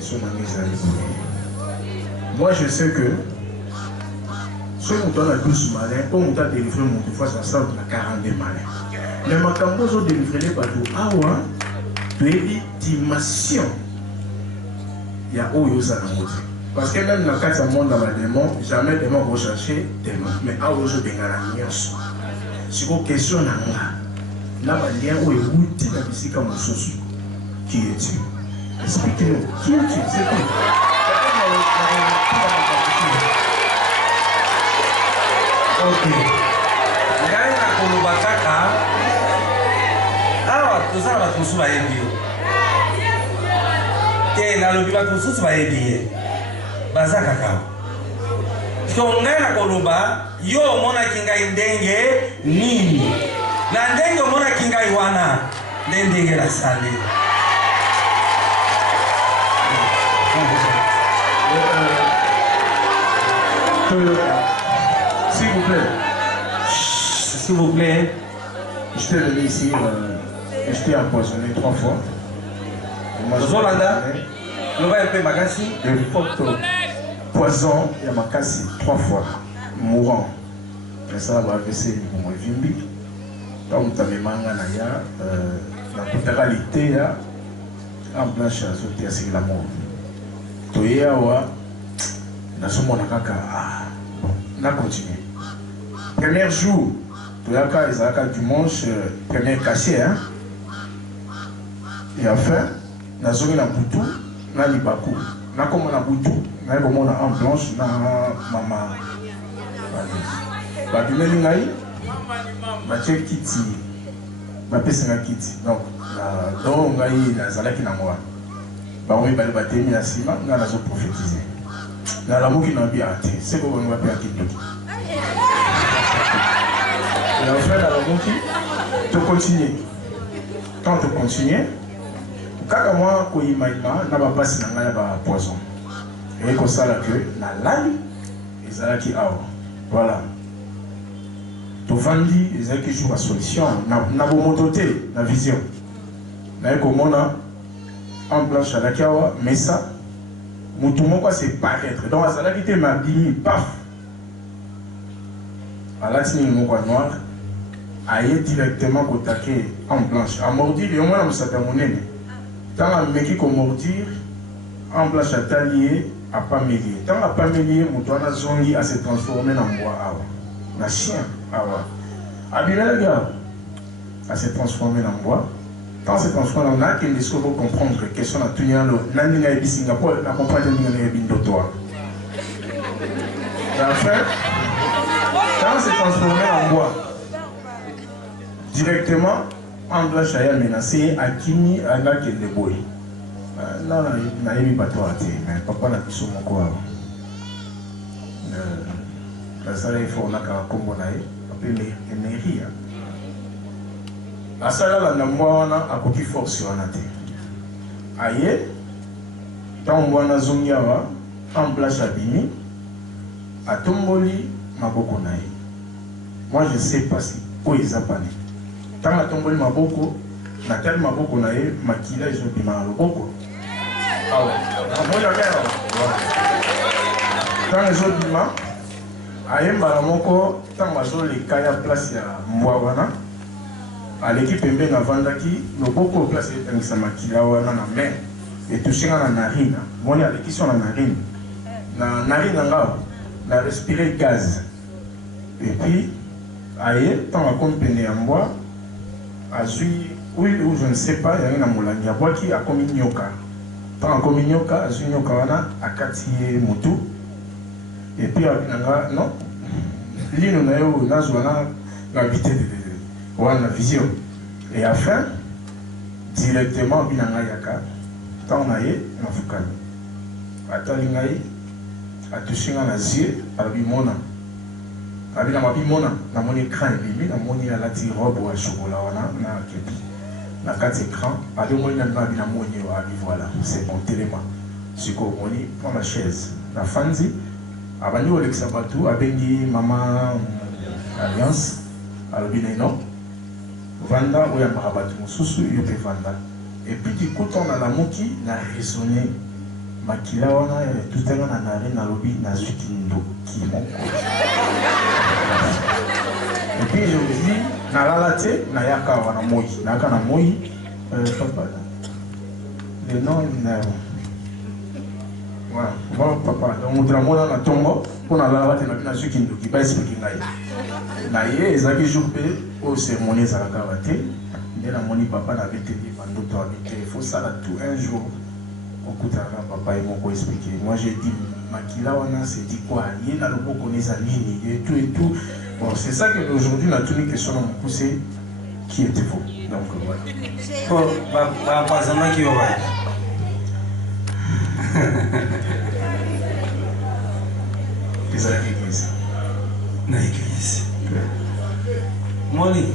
question moi je sais que ce qu'on a 12 malins, comme on a délivré mon fois, ça sort à 42 malins. Mais ma cambo ont délivré les bateaux. Ah ouais, tu es dit dimension. Il y a où il y a parce que même dans le cas de monde dans la démon, jamais démon rechercher démon. Mais à où je vais gagner la nuance. Si vous question là, là, il y a où il y a outil dans ici comme chose. Qui es-tu? Expliquez-nous. Qui es-tu? C'est tout. Ok. Ngai na koloba kaka. Awa tozala bato mosusu bayebi yo. Te nalobi bato mosusu bayebi ye. Baza kaka. So ngai na koloba yo omonaki ngai ndenge nini. Na ndenge omonaki ngai wana nde ndenge nasali. S'il vous plaît. S'il vous plaît. Je t'ai venu ici, je t'ai empoisonné 3 fois. Zolanda, le va un peu magasi. De forte poison, il y a makasi 3 fois. Mourant. Mais ça va baisser pour moi. Vimbi. Donc, tu as mis manga naya, la potéralité, en blanche, tu as signé la mort. Tu es là, na somo na kaka na continuer. Premier jour, tu as qu'à Isaac dimanche, premier cachet, hein. Et enfin, na zone na butu, na libaku, na comme na butu, na comme on a en blanche, na maman. Ba dumeli ngai, ba check kiti, ba pesa na kiti. Donc, na don ngai na zalaki na moi. Ba oui ba ba temi na sima, na zo prophétiser. Dans l'amour qui n'a bien été, c'est qu'on va faire qui d'autre. Et enfin, dans l'amour qui, tu continues. Quand tu continues, quand moi, quand il m'a dit, n'a pas passé dans la poison. Et comme ça, là, que, la langue, et ça, là, qui a. Voilà. Tu vendis, et ça, qui joue la solution. N'a pas monté, la vision. Mais comme on a, en blanche à la kawa, mais ça, mon tout monde c'est paraître. Donc, à la vérité, m'a dit, paf. À la tine, mon quoi noir, aille directement au taquet en blanche. À mordir, et au moins, on s'appelle mon aîné. Tant à mec qui mordir, en blanche à tailler, à pas mêler. Tant à pas mêler, mon toit a zongi à se transformer en bois. La chien, à bien le gars, à se transformer en bois. Quand c'est transformé en acte, il faut comprendre que la question de tout le monde, n'a Singapour, n'a pas de toi. Et enfin, quand c'est transformé en bois, directement, en blanche à menacé, à Kimi, à la qui est de boy. Non, il n'a pas toi, mais papa n'a plus sur mon corps. La salle est forte, on a qu'un combo, on peut l'énergie. Asala la namwana akoki force wana te. Aye, tant mwana zongiawa, en place abimi, atomboli maboko nae. Moi je sais pas si ko ezapane. Tant atomboli maboko, na tel maboko nae, makila ezobima loboko. Ah ouais. Moi la mère. Tant ezobima, aye mbala moko, tant mazo le kaya place ya mwawana. À l'équipe Mbe na vandaki, le beaucoup place est sa makila wana na main et touché na narine. Moi il y a qui sont na narine. Na narine nga na respirer gaz. Et puis aye tant à compagnie en bois azui oui ou je ne sais pas il y a une moulanga ya bois qui a commis nyoka. Tant a commis nyoka azui nyoka wana akati motu. Et puis nga non lino na yo na zwana la vitesse de la vision. Et enfin, directement, il y a un yaka, tant on a eu un foucan. Atalingaï, a touché un asie, à la bimona. À la bimona, na mon écran, na mon robe ou à chocolat, na képi. Na 4 écrans, à deux mois, na mon voilà, c'est mon téléma. C'est quoi, on prend la chaise. La fanzi, à Bani Olexabatou, à Bengi, maman, alliance, à la binénon. Vanda ou Yamarabat, Moussousou, Yope Vanda. Et puis du coup, on a la moki, n'a raisonné. makila wana tutanga na nare na lobi na zuki ndoki moko. Et puis je me dis na lalate na yaka wana moi na yaka na moi papa le nom na voilà papa donc mudra na tombo pour na lalate na zuki ndoki ba expliquer ngai na ye ezaki jour pe au cérémonie za la kawate de la moni papa na bete li bando to habité il faut ça là tout un jour au coup papa et mon expliquer moi j'ai dit makila wana c'est dit quoi il na lobo connaît nini et tout bon c'est ça que aujourd'hui on a tenu question dans mon poussé qui était faux donc voilà oh pas ça qui va les églises na église Moni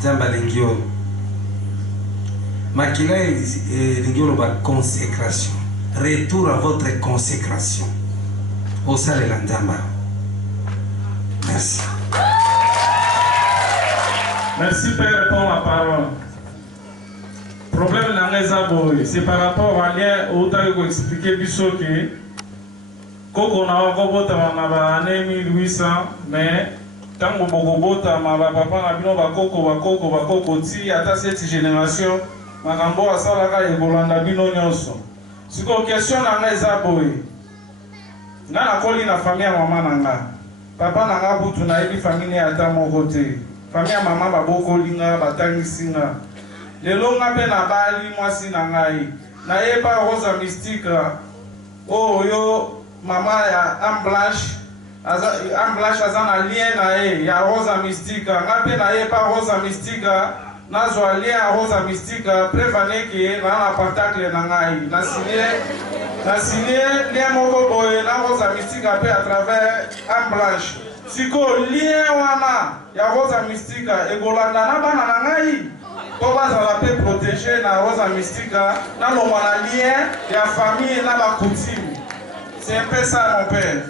Zamba Lingio Makila Lingio ba consécration. Retour à votre consécration. Au sein de l'Andamba. Merci. Merci Père pour la parole. Problème dans les abois, c'est par rapport à lien où tu as expliqué que Koko na wakobota na année 1800 mais tango bokobota ma papa na bino bakoko ti ata cette génération makambo asalaka ekolanda bino nyonso siko question na ngai eza boye nga nakoli na famille ya mama na nga papa na nga butu nayebi famille ata moko te famille ya mama babokoli nga batangisi nga lelo nga mpe nabali mwasi na ngai nayeba rosa mystique oyo Maman ya Amblash aza na lien na ye ya Rosa Mystica ngape na ye pa Rosa Mystica nazwa lien ya Rosa Mystica prévane ke na partacle na ngai na signé lien moko boye na Rosa Mystica pe à travers Amblash siko lien wana ya Rosa Mystica egolanda na bana na ngai to bazala pe protéger na Rosa Mystica na longwa na lien ya famille na ba coutume. C'est un peu ça, mon père.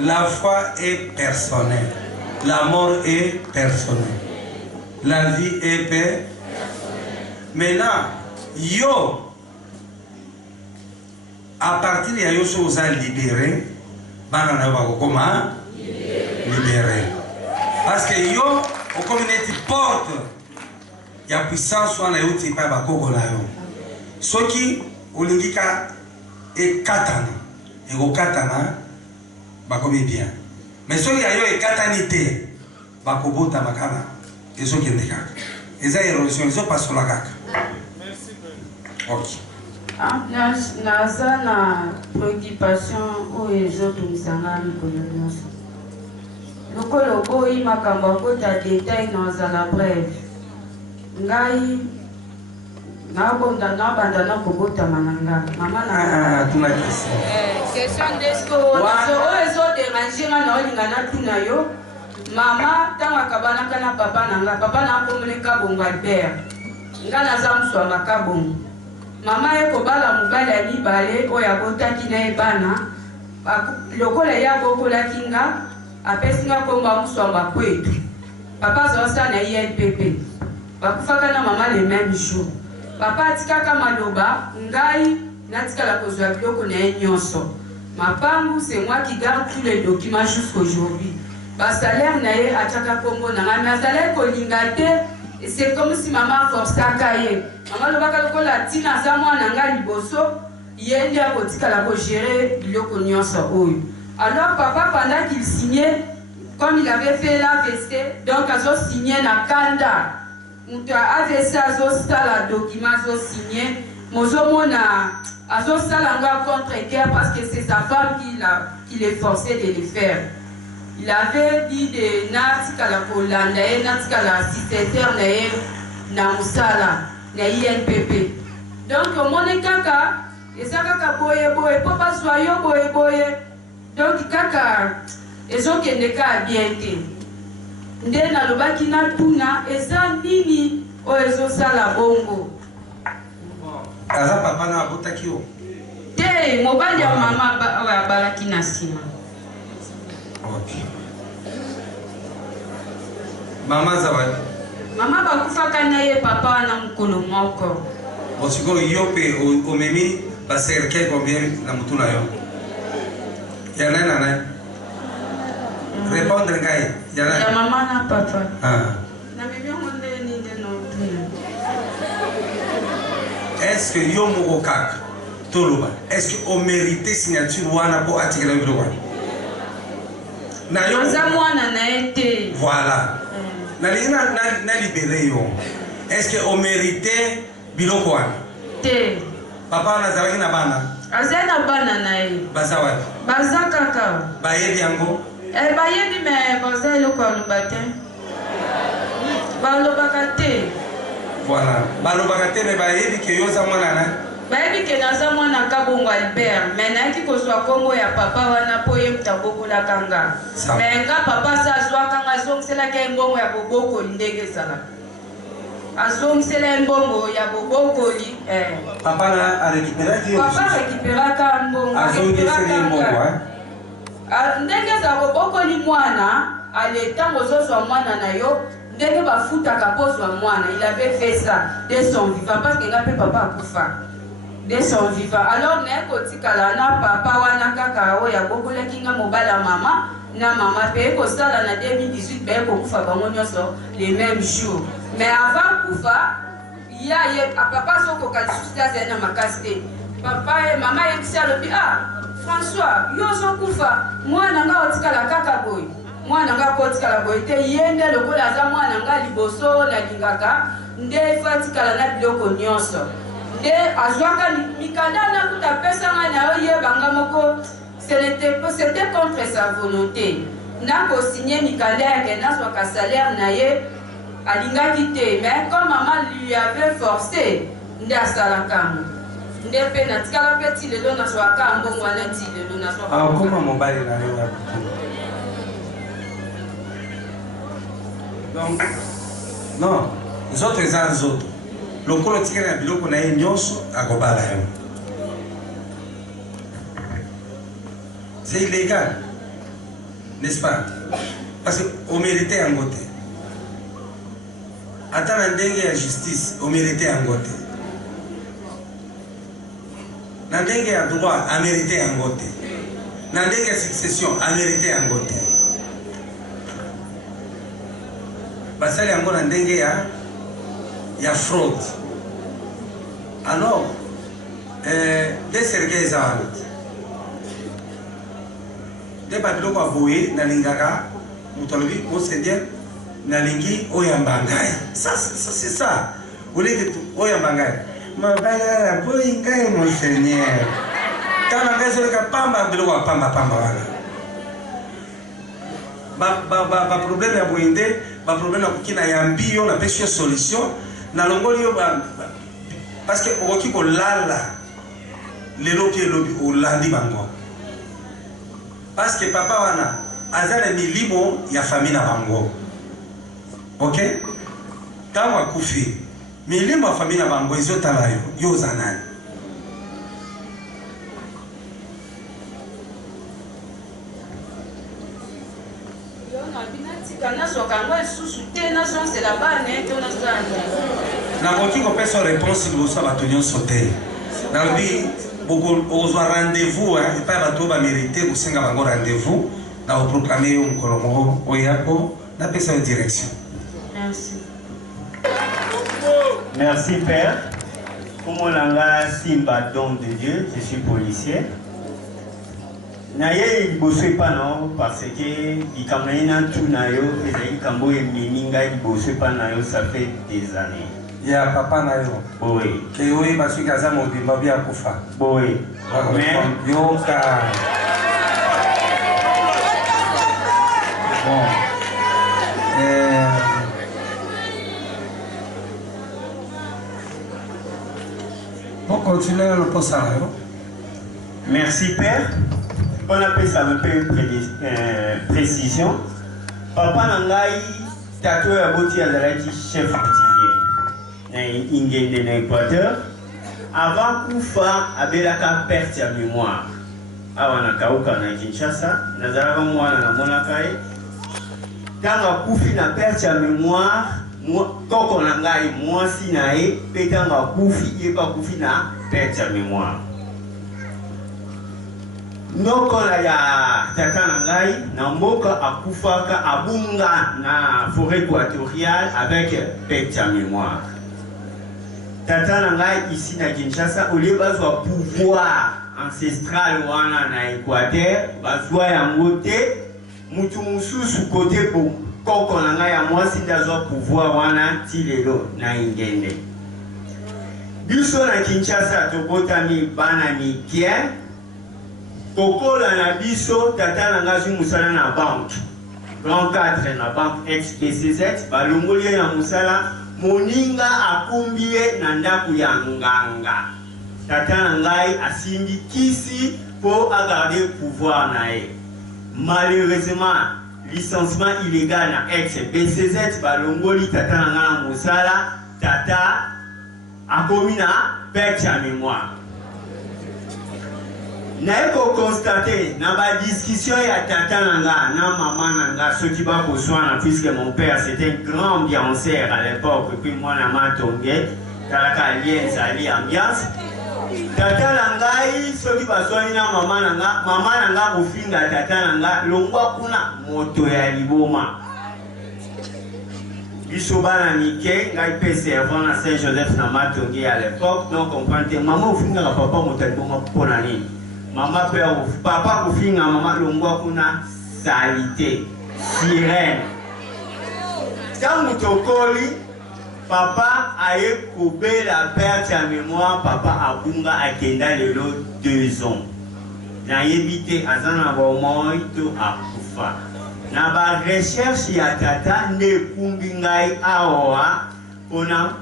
La foi est personnelle. La mort est personnelle. La vie est personnelle. Maintenant, yo, à partir de yo, vous avez libéré, comment libéré. Parce que yo, au communauté porte, il y a puissance sur la route, il n'y a pas de ce qui, au lingika, et katana et au katana bakomi bien mais ceux qui ayo et katanité bakobota makana et ceux qui ndeka et ça érosion ils sont pas sur la kaka merci ok naza na préoccupation oyo ezotumisanga mikolo nyonso lokolo boyi makambo akota détail nazala breve ngai nabanda na kobotama na nga mama na question desko oyo ezoderange nga na olinga natuna yo mama ntango akabanaka na papa na nga papa na akomeleka bongo Albert nga naza moswanga kabongo mama ye kobala mobali ya mibale oyo abotaki na ye bana lokola ye abokolaki nga apesi nga komba moswanga kwetu papa azawasa na INPP bakufaka na mama le même jour papa atikaka maloba ngai natikala kozwa biloko na ye nyonso mapangu c'est moi qui garde tous les documents jusqu'aujourd'hui basalaire na ye atiaka kombo na ngai nazalaki kolinga te c'est comme si mama forçaka ye mama lobaka lokola ntina aza mwana ngai liboso ye nde akotikala kogere biloko nyonso oyo alors papa pendant qu'il signait comme il avait fait l'AVC donc azo-signé na kanda mutu AVC azosala document azo-signé mozomona azosala nga contre-cœur parce que c'est sa femme qui les forçait de les faire. Il avait dit de natikala kolanda ye natikala assistteur na ye na musala na INPP. Donc omoni kaka eza kaka boye boye po bazwa yo boye boye donc kaka ezokende ka bien te nde nalobaki natuna eza nini oyo ezosala bongo aza papa na abotaki yo te mobali ya mama abalaki na nsima. Okay. Mama Zawadi Mama bakufaka na ye papa na mukolo moko. Osiko yope omemi baserke combien na mutuna yo. Ya nana. Répondre ngai. Ya mama na papa. Ah. Na bibi onde ni de no tuna. Est-ce que yo moko kaka toloba? Est-ce que on mérite signature wana pour attirer le droit? Na yo mwana na été. Voilà. Na libéré yo. Est-ce que on mérite biloko wana? Te. Papa na zawaki na bana. Azena bana na ye. Bazawa. Bazakaka. Bayebi yango. Bayebi me baza eloko aloba te. Balobaka te. Voilà. Balobaka te me bayebi ke yo za mwana na. Bayebi ke naza mwana kabongo Albert, mais nayaki kozwa kombo ya papa wana po ye mutabokolaka nga. Mais nga papa sa azwaka nga azongiselaki ye mbongo ya bobokoli ndenge ezalaka. Azongisela mbongo ya bobokoli. Papa na arécupéraki yo. Papa récupéraka mbongo. Azongisela mbongo ndenge za bobokoli mwana, ale ntango ozozwa mwana na yo, ndenge bafutaka pozwa mwana, il avait fait ça de son vivant parce que nga pe papa akufa. De son vivant. Alors ne kotikala na papa wana kaka oya bokolaki nga mobala mama na mama pe kosala na 2018 pe kokufa bango nyonso les mêmes jours. Mais avant kufa ya ye papa soko kalisusta zena makasi. Papa et mama yebisa lobi François yo so kufa mwana nga otikala kaka boy. Mwana nga kotikala boy te yende lokola za mwana nga liboso na lingaka nde fatikala na biloko nyonso. De azwaka mikanda na kuta pesa na oye banga moko c'était contre sa volonté. Na ko signer mikanda yake na swaka salaire na ye alingaki te, mais comme maman lui avait forcé nde asalaka mo. Nde pe na tikala petit lelo na swaka mbongo na ti lelo na swaka. Comment mobali na yo ya butu. Donc non, les autres lokolo tika na biloko na ye nyonso akobala yo. C'est illégal, n'est-ce pas? Parce qu'on méritait un côté. Attends un ndenge ya justice, on méritait un côté. Na ndenge ya droit, on méritait un côté. Na ndenge ya succession, on méritait un côté. Basali yango na ndenge ya fraude. Alors, des sergei zawanti. Des babilo kwa boye na lingaka mutolobi au Seigneur na lingi oyambangai. Ça c'est ça. Vous voulez que oyambangai. Ma bala boye ngai mon Seigneur. Kana ngazo ka pamba bilo kwa pamba wana. Ba problème ya boyende, ba problème na kukina ya mbio na pesio solution na longoli yo parce que okoki kolala lelo ke lobi olandi bango. Parce que papa wana azana milimo ya famille na bango. OK? Tango akufi milimo ya famille na bango ezotala yo zanani. Na koki ko pesa réponse liboso bato nyonso te. Na lobi ozwa rendez-vous et pas bato ba mériter kosenga bango rendez-vous na proclamer yo mokolo moko oyako na pesa yo direction. Merci. Merci Père. Komolanga Simba don de Dieu, je suis policier. Naye liboso pa non parce que ikamena tout nayo ezali kambo emininga liboso pa nayo ça fait des années. Ya papa na yo. Oui. Que yo e basu kaza mo bimba bia kufa. Oui. Mais yo ka. Bon. On continue le poste là. Merci Père. On appelle ça un peu une précision. Papa Nangai, tatou à Boti Azalaki, chef coutumier. Ingende dans l'Équateur. Avant Koufa, Abelaka perte ya mémoire. Awana Kauka na Kinshasa, Nazaraka Mwana na Monakai. Tanga Koufi na perte ya mémoire, koko na ngai mwasi na ye mpe ntango akufi ye mpe akufi na perte ya mémoire. Nokola ya tata na ngai na mboka akufaka abunga na forêt équatoriale avec perte ya mémoire. Tata na ngai ici na Kinshasa au lieu bazwa pouvoir ancestral wana na Équateur bazwa yango te mutu mususu côté koko na ngai ya mwasi ndazwa pouvoir wana ti lelo na ingende. Biso na Kinshasa tobotami bana mike kokola na biso tata na ngai musala na banque grand 4 na banque XBCZ balongoli na musala moninga akumbie na ndaku ya nganga. Tata na ngai asimbi kisi pour agarder pouvoir na ye. Malheureusement licenciement illégal na ex-BCZ balongoli tata na ngai na musala tata akomi na perte ya mémoire. Na eko constater na ba discussion ya tata na ngai na maman na ngai soki ba koswana puisque mon père c'était un grand ambianceur à l'époque puis moi na matonge talaka lien zali ambiance. Tata na ngai soki baswani na mama na ngai kofinga tata na ngai longwa kuna moto ya liboma. Biso bana mike ngai pe servant na Saint-Joseph na matonge à l'époque non comprendre maman ofinga ka papa moto ya liboma pona nini. Mama pe papa kofinga mama longwa kuna salité sirène. Tangu tokoli papa aye kobe la perte ya mémoire papa abunga akenda lelo 2 ans. Na yebite azana bomoi to akufa. Na ba recherche ya tata ne kumbi ngai awa pona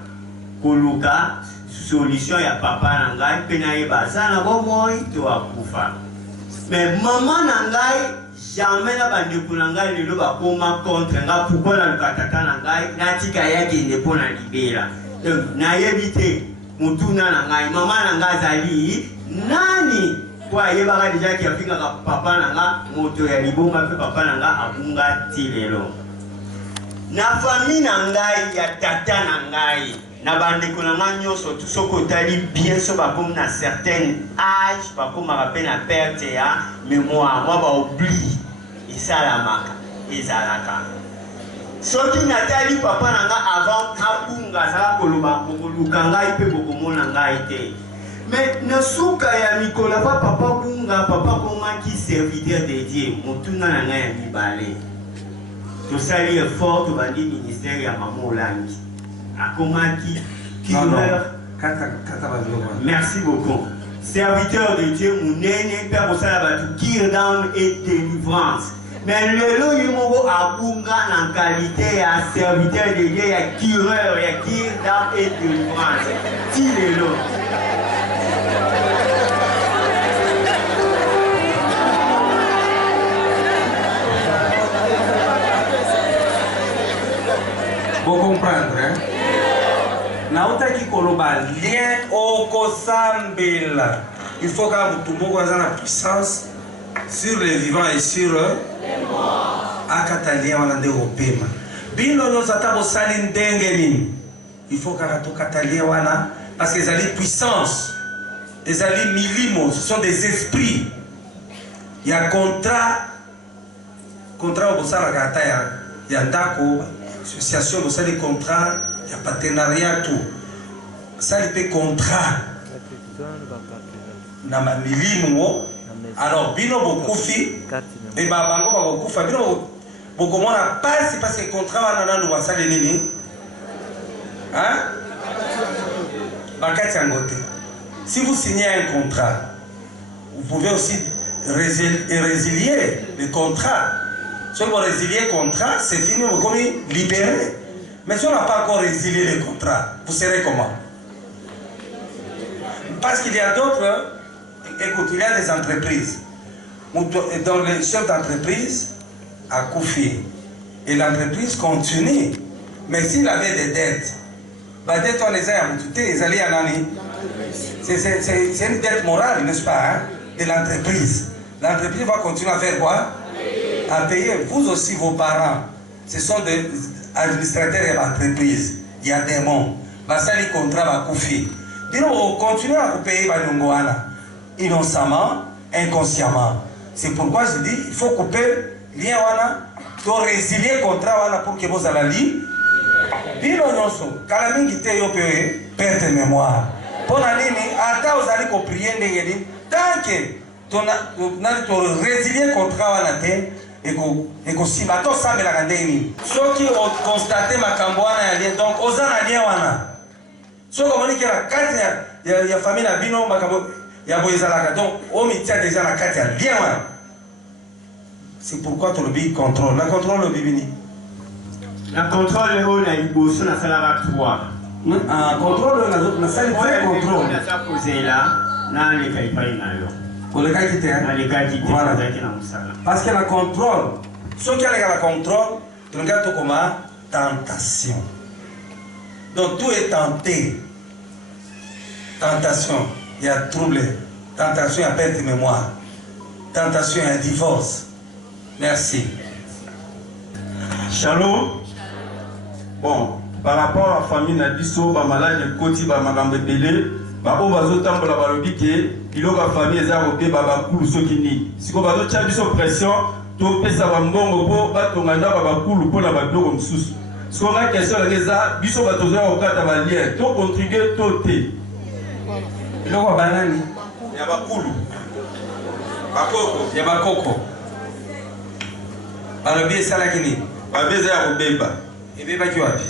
koluka solution ya papa na ngai pe na yeba azana bomoi to akufa. Mais maman na ngai jamais na bandeko na ngai lelo bakoma contre nga pourquoi na tata na ngai natika yake nde pona libera. Donc na yebite mutuna na ngai mama na ngai zali nani kwa yeba déjà ki afika ka papa na nga moto ya liboma pe papa na nga abunga ti lelo. Na famille na ngai ya tata na ngai na bandeko na ngai nyonso tout soko tali bien so bakomi na certain âge bakoma rappel na perte ya mémoire moi ba oublie isalamaka ezalaka. Soki natali papa na nga avant abunga sala koloba kokoluka ngai pe bokomona ngai te. Mais na suka ya mikola papa bunga papa komaki serviteur de Dieu motuna na ngai ya mibale. Tosali effort to bandi ministère ya Maman Olangi. Akomaki kireur. Merci beaucoup. Serviteur de Dieu munene père osala batu cure down et délivrance. Mais le lot yumogo abunga en qualité ya serviteur de Dieu ya cureur ya cure down et délivrance. Ti le lot. Vous comprendre, hein? Nautaki koloba lien oko sambela. Il faut que vous tombiez dans la puissance sur les vivants et sur les morts. Akatalien wana nde opema. Bino no zatabo sali ndenge nini. Il faut que katalien wana parce que les alliés puissance, les alliés milimo, ce sont des esprits. Il y a contrat au bosala kata ya ndako. Association de ça des contrats, il y a partenariat tout. Ça il fait contrat. Na milimo alors bino bokufi et bango bakokufa bino bokomona passe parce que contrat wana nanu basale nini hein bakati ngote. Si vous signez un contrat, vous pouvez aussi résilier le contrat. Si vous résiliez le contrat, c'est fini, vous comme libéré. Mais si on n'a pas encore résilié le contrat, vous serez comment? Parce qu'il y a d'autres, écoute, il y a des entreprises. Dans le chef d'entreprise a confié. Et l'entreprise continue. Mais s'il avait des dettes, la dette, on les a amoutées, ils allaient en année. C'est une dette morale, n'est-ce pas, hein, de l'entreprise. L'entreprise va continuer à faire quoi? À payer. Vous aussi, vos parents, ce sont des administrateur et l'entreprise, il y a des mots. Basali contrat va couper. Dis-nous, on continue à couper Banyongoana, innocemment, inconsciemment. C'est pourquoi je dis, il faut couper lien wana, to résilier contrat wana pour que vous allez Bino nyonso, kala mingi te yo pe perte mémoire. Pona nini, ata ozali ko prier ndenge tant que to résilier contrat wana te eko sima to sambela kandeni. Soki o constater makambo wana ya lien, donc ozana lien wana. Soko moni kela kati ya famille na bino makambo ya boyezalaka, donc o mitia déjà na kati ya lien wana. C'est pourquoi tu le contrôle. La contrôle le bibini. La contrôle on a eu beau sur la salle à 3. Contrôle la salle de contrôle. La salle posée là, na les kai pas inayo. Pour les cas qui étaient. Na les cas qui étaient. Voilà. Dans Parce que la contrôle, ce qui est la contrôle, tu regardes comme tentation. Donc tout est tenté. Tentation, il y a trouble. Tentation, il y a perte de mémoire. Tentation, il y a divorce. Merci. Shalom. Bon, par rapport à la famille Nabiso, ba malade koti ba makambe belé, ba o bazo tambola ba lobi ke biloko famille eza ko pe ba kulu soki ni. Siko bazo tia biso pression to pesa ba mbongo po ba to nganda ba kulu po na ba biloko msusu. Siko na question la eza biso ba tozo ko kata ba lien to contribuer to te. Biloko banani Ya ba kulu. bakoko ya bakoko balobi esalaki nini babeza ya kobeba ebebaki wapi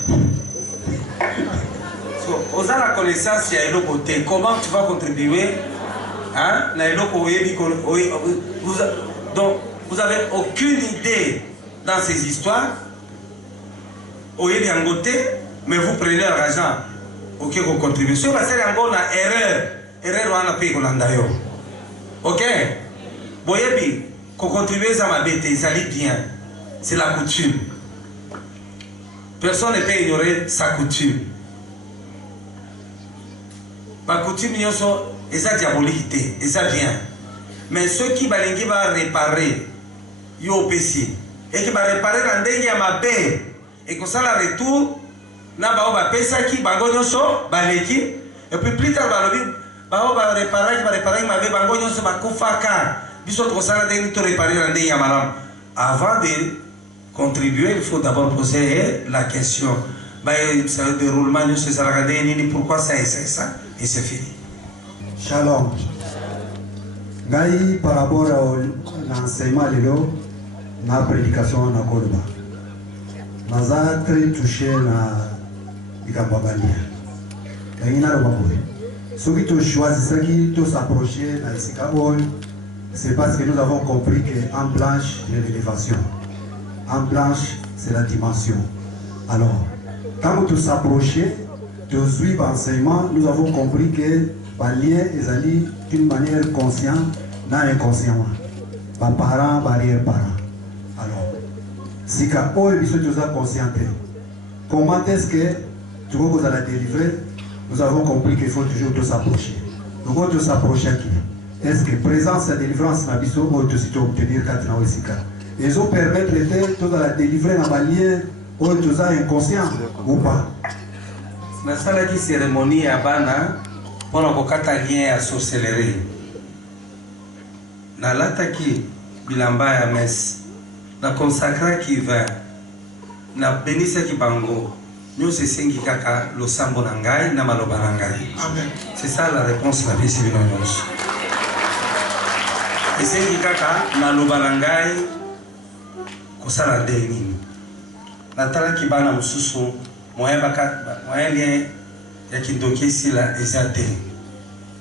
so oza na connaissance ya eloko te comment tu vas contribuer hein na eloko oyebi donc vous avez aucune idée dans ces histoires oyebi yango te mais vous prenez l'argent ok ko contribuer so basali yango na erreur wana pe kolanda yo ok boyebi ko contribuer za mabete ezali bien. C'est la coutume. Personne ne peut ignorer sa coutume. Ma coutume, c'est diabolique, c'est bien. Mais ceux qui vont réparer, ils ont PC. Et qui vont réparer la dengue à ma paix. Et comme ça, le retour, na ba pesa qui bango nyoso baleki. Et puis plus tard, ba réparer ma paix bango nyoso ba kufaka. Biso to ça la dengue to réparer la dengue à malam. Avant de contribuer, il faut d'abord poser la question. C'est un déroulement, pourquoi ça et ça, et c'est fini. Shalom. Gai par rapport à l'enseignement de la prédication na Koloba. Naza très touché na Ikambabania. Ngina robaboy. Ceux qui ont choisi, ceux qui ont s'approché na Isikaboy, c'est parce que nous avons compris qu'en blanche, il y a l'élévation. En blanche, c'est la dimension. Alors, quand vous s'approchez de suivre l'enseignement, nous avons compris que les liens sont d'une manière consciente, non inconsciemment. Par parents, arrière-parents. Alors, si vous êtes conscient, comment est-ce que tu veux la délivrer? Nous avons compris qu'il faut toujours s'approcher. Nous devons s'approcher qui? Est-ce que présence et délivrance na biso ou tu obtenir quatre na Wesika? Ils ont permettre de la délivrer dans ma lien ou tu es inconscient ou pas? Na sala qui cérémonie à bana pour na kokata lien à sorcellerie. Na lataki bilamba ya messe. Na consacra qui va. Na benisa ki bango. Nous c'est sengi kaka lo sambo na ngai na maloba na ngai. Amen. C'est ça la réponse la vie civile nyonso. Et sengi kaka na loba na ngai kosala ndeni. Natala ki bana mususu moyen lien ya kindoki ici la ezate.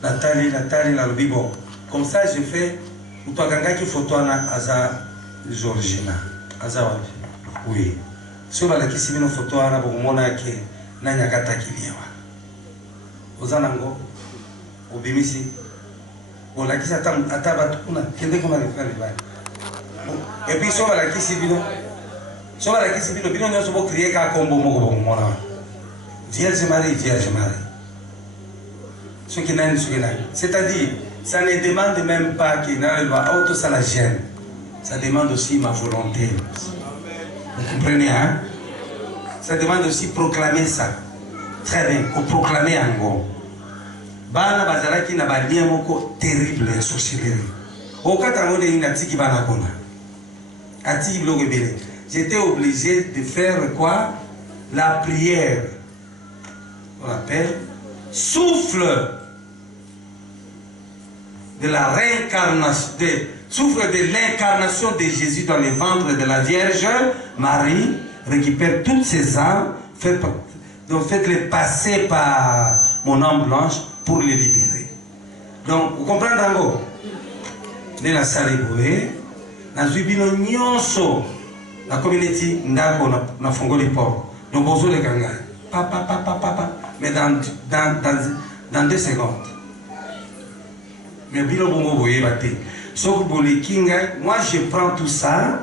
Natali la lobibo. Comme ça je fais utwakanga ki photo na aza Georgina. Aza wapi? Oui. So balakisi bino photo wana bokomona yake nani akataki liewa. Ozanango obimisi bolakisi ata batu kuna kende kuna rifali bana. Et puis so balakisi bino bino nyonso bo crier ka kombo moko bokomona. Vierge Marie. Ce qui n'a c'est-à-dire, ça ne demande même pas qu'il n'arrive à auto ça la gêne. Ça demande aussi ma volonté. Vous comprenez, hein? ça demande aussi proclamer ça. Très bien, pour proclamer encore. Bana bazaraki na balia moko terrible ya sorcellerie. Okata ngode ina tiki bana kona. Ati blogo bele. J'étais obligé de faire quoi? La prière. On l'appelle souffle de la réincarnation, souffle de l'incarnation de Jésus dans le ventre de la Vierge Marie, récupère toutes ces âmes, faites-les passer par mon âme blanche pour les libérer. Donc, vous comprenez d'abord? De la saliboué, na zubino nyonso, la communauté ndako na fongo les ports. Donc, bonjour les gangas. Papa, mais dans 2 secondes. Mais bilo bongo boye bate. Sauf que les kinga, moi je prends tout ça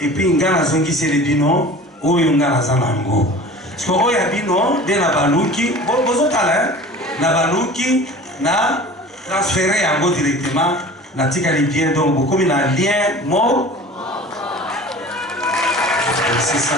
et puis ngana zongi c'est le dino ou ngana zanango. Parce que oya bino de la baluki, bozo tala na baluki na transférer yango directement na tika les biens donc comme il a lien mot. C'est ça.